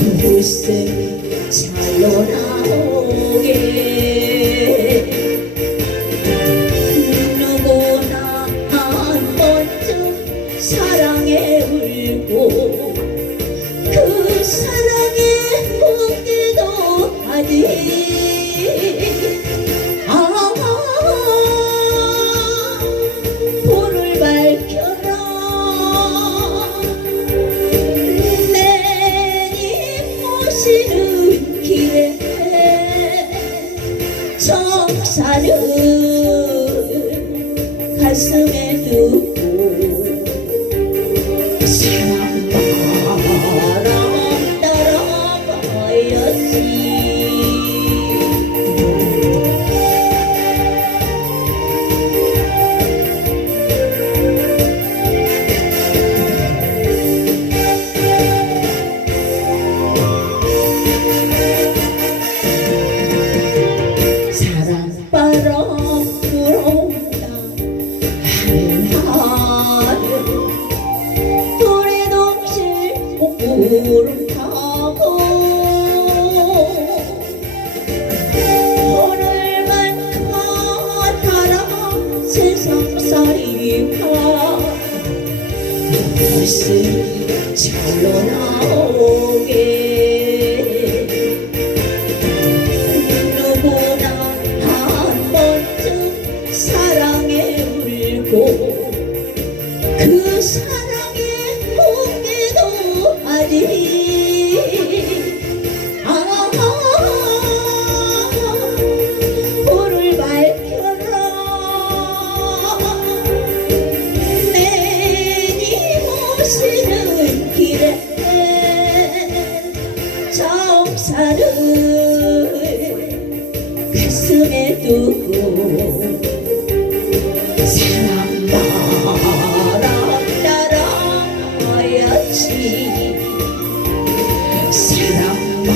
무슨 잘로 나오게 누구나 한 번쯤 사랑에 울고 그 사랑에 웃기도 하지. 불을 밝혀라 내님 모시는 길에 정사를 가슴에 두고 사랑바람 따라가야지. 바람 불어온다 하늘 둘이 동시에 구름 타고 오늘만 같아라 세상살이가 무슨 잘로 나오게 사랑에 울고 그 사랑에 웃기도 하지. 불을 밝혀라 내님 오시는 길에 정사를 가슴에 두고 사랑바람 따라가야지. 사랑바람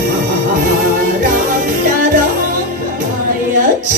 따라가야지.